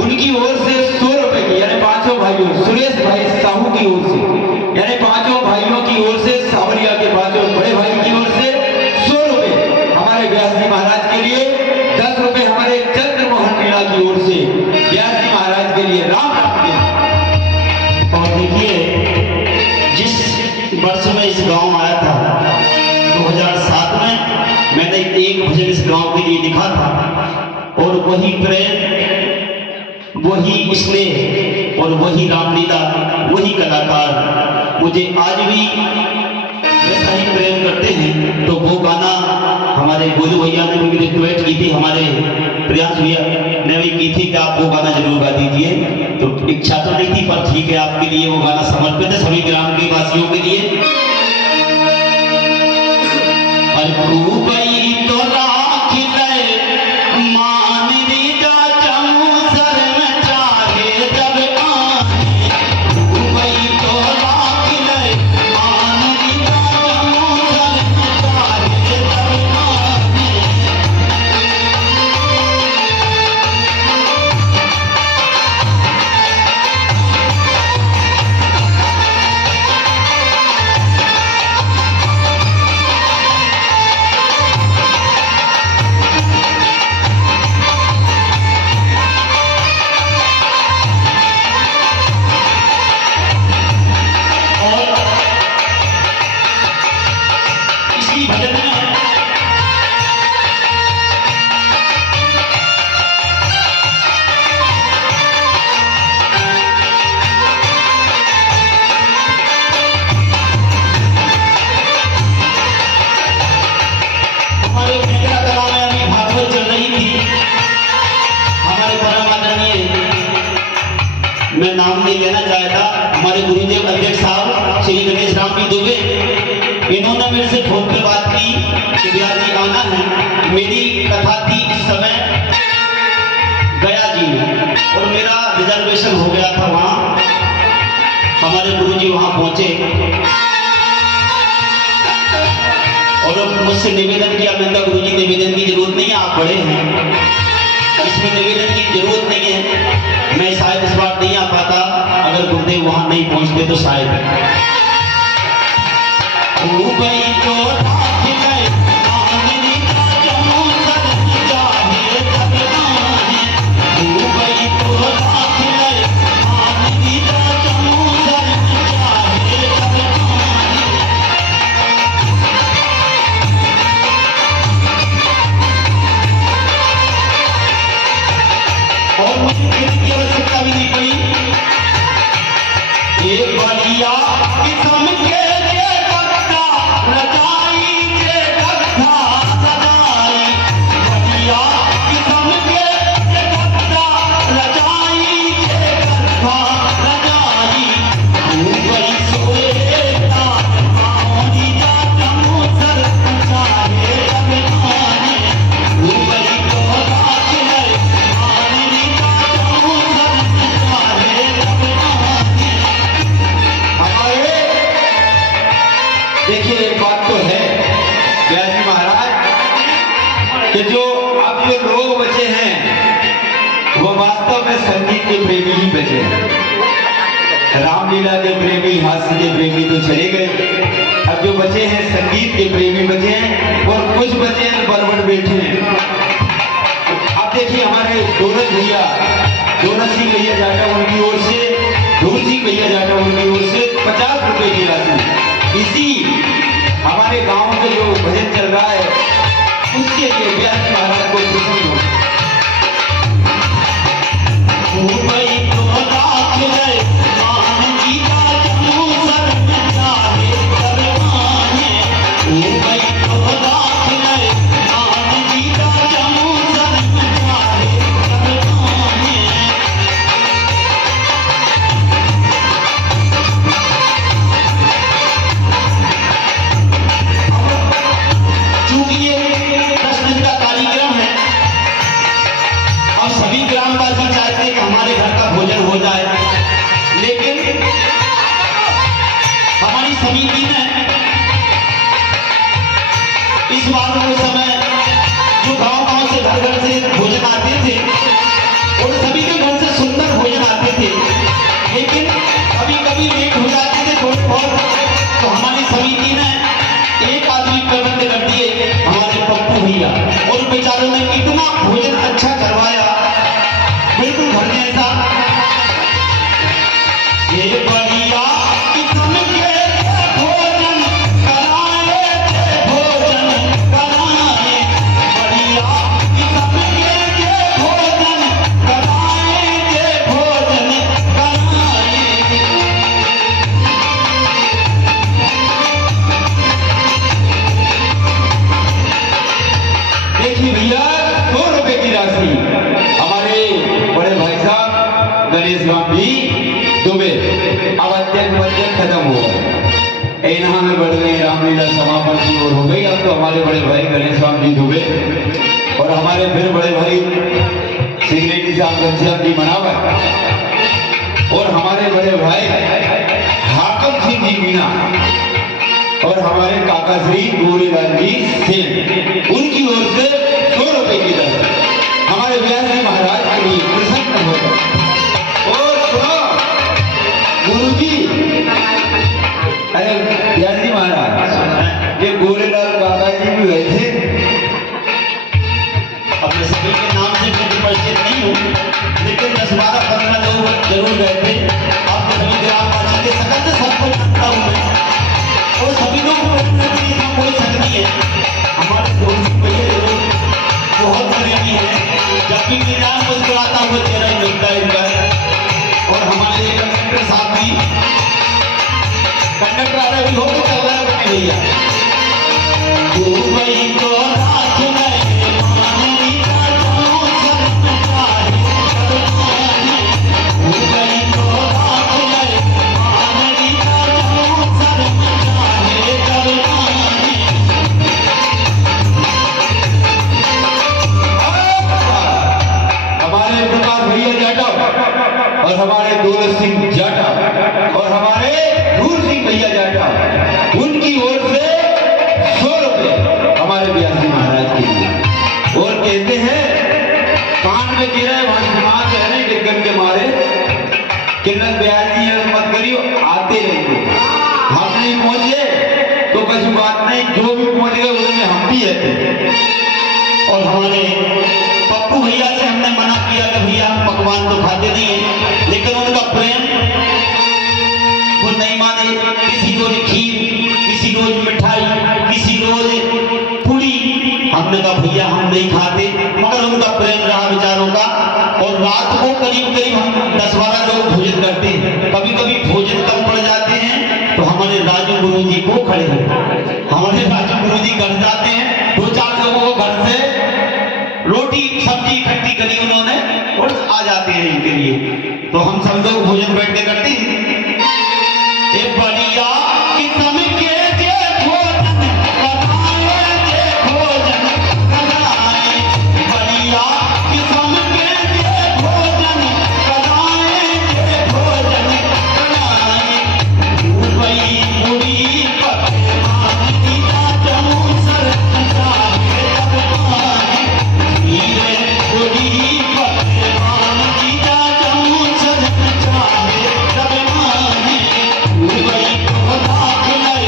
उनकी ओर से 100 रुपए की, यानी पांचों भाइयों, सुरेश भाई साहू की ओर से, यानी पांचों भाइयों की ओर से, सावरिया के पांचों बड़े भाई की ओर से 100 रुपए हमारे व्यास जी महाराज के लिए, 10 रुपए हमारे चंद्रमोहन मीणा की ओर से व्यास जी महाराज के लिए। राम राम। और देखिए, जिस वर्ष में इस गांव आया था 2007 में, मैंने एक भजन इस गांव के लिए लिखा था, और वही प्रेम, वही स्नेह और वही रामलीला, वही कलाकार मुझे आज भी ऐसा ही प्रेम करते हैं। तो वो गाना हमारे गोलू भैया ने भी रिक्वेस्ट की थी, हमारे प्रियांश भैया ने भी की थी कि आप वो गाना जरूर गा दीजिए। तो इच्छा तो नहीं थी, पर ठीक है, आपके लिए वो गाना समर्पित है, सभी ग्राम के वासियों के लिए। तो राख ले मान रीता जमू सर में चाहे जब आने, तो राख ले मान रीता जमू सर में चाहे जब आने। मैं नाम नहीं लेना चाहता, हमारे गुरुदेव अध्यक्ष साहब श्री गणेश राम जी दुबे, इन्होंने मेरे से फोन पे बात की कि व्यास जी आना है। मेरी कथा थी इस समय गया जी में, और मेरा रिजर्वेशन हो गया था वहाँ। हमारे गुरु जी वहाँ पहुँचे और मुझसे निवेदन किया। मैंने कहा गुरु जी निवेदन की जरूरत नहीं है, आप बड़े हैं, इसमें निवेदन की जरूरत नहीं है। मैं शायद इस बार नहीं आ पाता, अगर गुरुदेव वहां नहीं पहुंचते तो शायद। और मुझे की आवश्यकता भी नहीं पड़ी। ये बलिया किस्म के पत्ता रजाई के गद्दा सजाई, बलिया किस्म के पत्ता रजाई के गद्दा सजाई, गई सोएता पानी जा जमू सर चाहे जब आने, गई तो राख ले आने का जमू सर चाहे जब आने। देखिए एक बात तो है व्यास जी महाराज कि जो अब जो लोग बचे हैं वो वास्तव में संगीत के प्रेमी ही बचे हैं। रामलीला के प्रेमी, हास्य के प्रेमी तो चले गए, अब जो बचे हैं संगीत के प्रेमी बचे हैं, और कुछ बचे हैं बरबट बैठे हैं। अब देखिए हमारे दौलत भैया, दौलत सिंह भैया जाटा उनकी ओर से, धूल सिंह भैया जाटा उनकी ओर से 50 रुपए की राशि इसी हमारे गांव में जो भजन चल रहा है उसके लिए व्यास जी महाराज को प्रसन्न हो। हो जाए, लेकिन हमारी समिति ने इस बात को समय जो गांव-गांव से घर-घर से भोजन आते थे और सभी के घर से भोजन अच्छा करवाया, बिल्कुल घर जैसा। ये बढ़िया किस्म के भोजन कराए थे, भोजन कराए, बढ़िया किस्म के भोजन कराए थे, भोजन कराए। देखिए भैया, 100 रुपए की राशि हमारे बड़े भाई साहब गणेश राम जी दुबे अब अत्यंत खत्म हो गए। यहाँ में बढ़ गई रामलीला समापन की ओर हो गई। अब तो हमारे बड़े भाई गणेश राम जी दुबे और हमारे फिर बड़े भाई सिगरेटी साहब घनश्याम जी मनावर और हमारे बड़े भाई हाकम सिंह जी मीना और हमारे काका श्री गोरेलाल जी सिंह, उनकी ओर से 100 रुपए की दर हमारे व्यास जी महाराज के लिए प्रसन्न होगा। और सुनो गुरु जी, अरे व्यास जी महाराज, ये गोरेलाल काका जी भी गए थे। अब मैं सभी के नाम से मुझे परिचित नहीं हूँ, लेकिन 10-12-15 लोग जरूर गए थे। आप सभी ग्रामवासी के सकल से सबको जानता हूँ मैं, और सभी लोग कोई शक नहीं है। हमारे दोस्त भैया बहुत प्रेमी है, जब भी मेरा मुस्कुराता हुआ चेहरा ही मिलता है इनका। और हमारे कंडक्टर साहब भी, कंडक्टर वाला भी हो तो चल रहा है अपने भैया। दुबई को रात में मानवी का जाऊं सरकार करवाने, दुबई को रात में मानवी का जाऊं सरकार करवाने। हमारे प्रकाश भैया जाटव और हमारे दौलत सिंह जाटव और हमारे धूल सिंह भैया जाटव, उनकी ओर से 100 रुपए हमारे व्यास जी महाराज के लिए। और कहते हैं कान में गिरा है वहां कहने डिग्गन के मारे, किरण व्यास जी मत करियो, आते रहेंगे। हम नहीं पहुंचे तो कुछ बात नहीं, जो भी पहुंच गए उसमें हम भी रहते। और हमारे पप्पू भैया से हमने मना किया कि भैया हम पकवान तो खाते नहीं है, लेकिन उनका प्रेम वो नहीं माने। किसी रोज खीर, किसी रोज मिठाई, किसी रोज पूरी। हमने कहा भैया हम नहीं खाते, मगर उनका प्रेम रहा विचारों का। और रात को करीब करीब हम 10-12 लोग भोजन करते हैं। कभी कभी भोजन कम पड़ जाते हैं तो हमारे राजू गुरु जी को खड़े हैं, हमारे राजू गुरु जी घर जाते हैं, 2-4 लोगों को घर से रोटी सब्जी इकट्ठी करी उन्होंने और आ जाते हैं इनके लिए। तो हम सब लोग भोजन बैठ के करते हैं। एक बढ़िया किस्म के जे भोजन कराए थे, भोजन कराए, बढ़िया किस्म के जे भोजन कराए थे, भोजन कराए। दुबई पूरी पकवान का जाऊं सरकार करवाने, हीरे पूरी पकवान का जाऊं सरकार करवाने। दुबई को रात में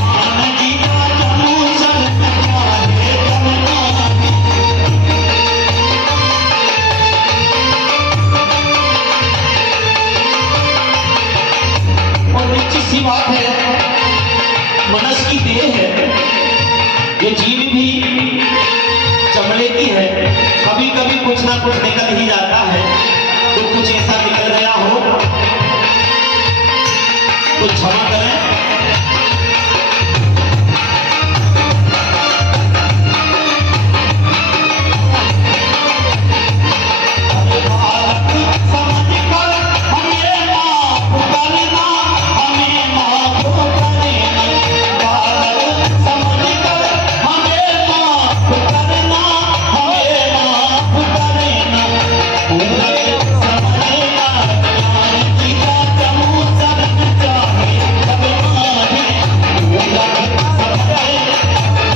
मानवी का जाऊं सरकार करवाने। और निश्चित सी बात है, मनुष्य की देह है, ये जीव भी चमड़े की है, कभी कभी कुछ ना कुछ निकल ही जाता है। तो कुछ ऐसा निकल गया हो तो क्षमा करें। अरे भारत समझ कर हमें माफ करना, हमें माफ करना। भारत समझ कर हमें माफ करना, हमें माफ करना। उलट समझना ज्ञान की का जमू सब चाहे भगवान। उलट समझना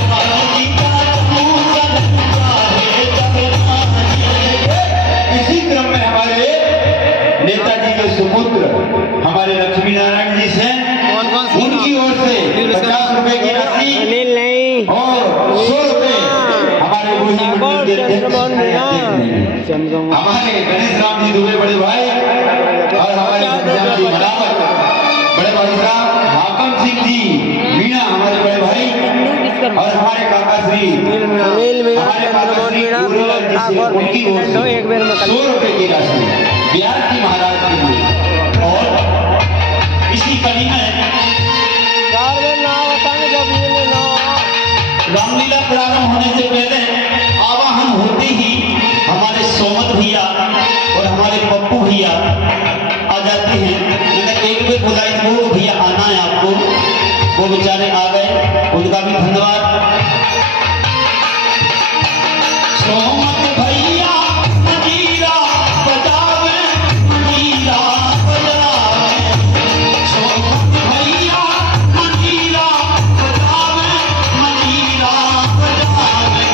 ज्ञान की का जमू सब चाहे भगवान। इसी क्रम में हमारे नेताजी के सुपुत्र हमारे लक्ष्मी नारायण जी से उनकी ओर से 50 रुपए की राशि और 100 रुपए हमारे गुरु जी मंदिर के चंद्रमोहन मीणा हमारे गणेश राम जी दुबे बड़े भाई और हमारे घनश्याम जी मलावत बड़े भाई साहब, हाकम सिंह जी मीणा हमारे बड़े भाई और हमारे काका श्री अनिल मीणा, चंद्रमोहन मीणा, ठाकुर उनकी ओर से एक बेर में 100 रुपए की राशि बिहार की महाराज के लिए। और इसी कड़ी में रामलीला प्रारंभ होने से पहले आवाहन होते ही हमारे सोमत भैया और हमारे पप्पू भैया आ जाते हैं। मैंने एक भी बुलाई वो भैया आना है आपको, वो बेचारे आ गए, उनका भी धन्यवाद। सोमत भैया मंजीरा बजावे, मंजीरा बजावे, सोमत भैया मंजीरा बजावे, मंजीरा बजावे,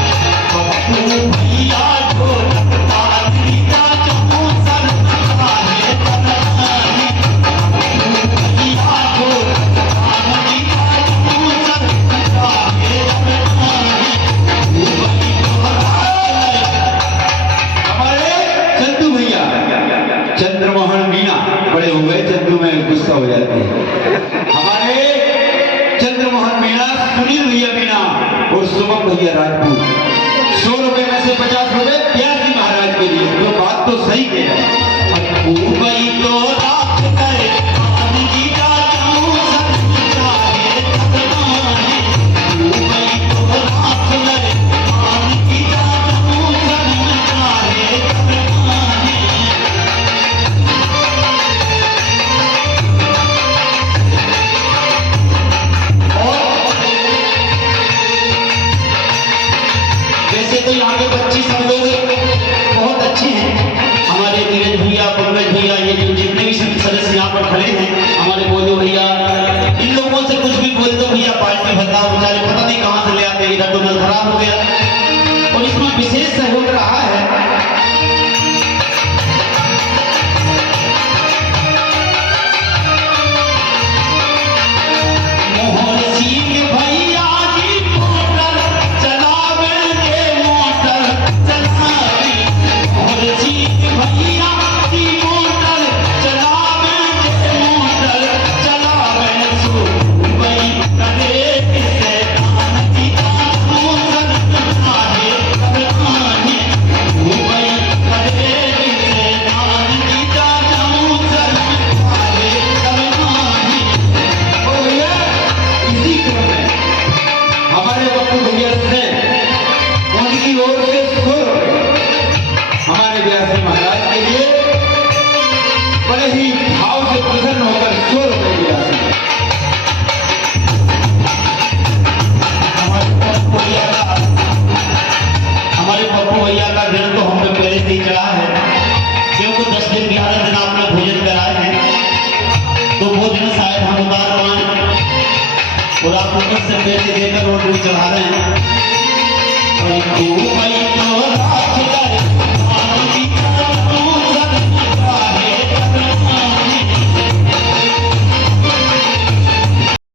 पप्पू भैया ढोलक ताली का चौसर बजावे, बजावे, पप्पू भैया ढोलक ताली का चौसर बजावे, हमारे चंदू भैया चंद्रमोहन मीणा बड़े हो गए, चंदू में गुस्सा हो जाते हैं। हमारे चंद्रमोहन मीणा, सुनील भैया मीणा और सुमन भैया राजपूत 100 रुपए में से 50 रुपए प्यार जी महाराज के लिए। तो बात तो सही कह रहे हैं। गई तो रात गए मान जी का चौसर बजावे, बजावे, गई तो रात गए मान जी का चौसर बजावे, बजावे। और वैसे तो यहाँ के बच्चे सब लोग बहुत अच्छे हैं। हमारे नीरज भैया, पंकज भैया, ये जो जितने भी सदस्य यहाँ पर खड़े हैं, हमारे बोलो भैया, इन लोगों से कुछ भी बोल दो भैया, पार्टी बताओ, बेचारे पता नहीं कहाँ से ले आते, इधर तो नल खराब हो गया। और इसमें विशेष सहयोग रहा है मोहन सिंह भैया जी, मोटर चलावेंगे, मोटर चलावे, मोहन सिंह भैया जी, मोटर चलावेंगे, मोटर चलावे, सो भाई करे किसे कान की चौसर बजावे, बजावे, सो भाई करे किसे कान की चौसर बजावे, बजावे। और भैया इसी क्रम में हमारे पप्पू भैया से उनकी ओर से 100 रुपए हमारे व्यास जी महाराज के लिए बड़े ही भाव से प्रसन्न होकर 100 रुपए की राशि। हमारे पप्पू भैया का ऋण तो हम पे पहले से ही चढ़ा है, क्योंकि 10 दिन 11 दिन आपने भोजन कराए हैं, तो वो दिन शायद हम उतार पाए और आप ऊपर से पैसे देकर रोटी चढ़ा रहे हैं। और भाई तो रात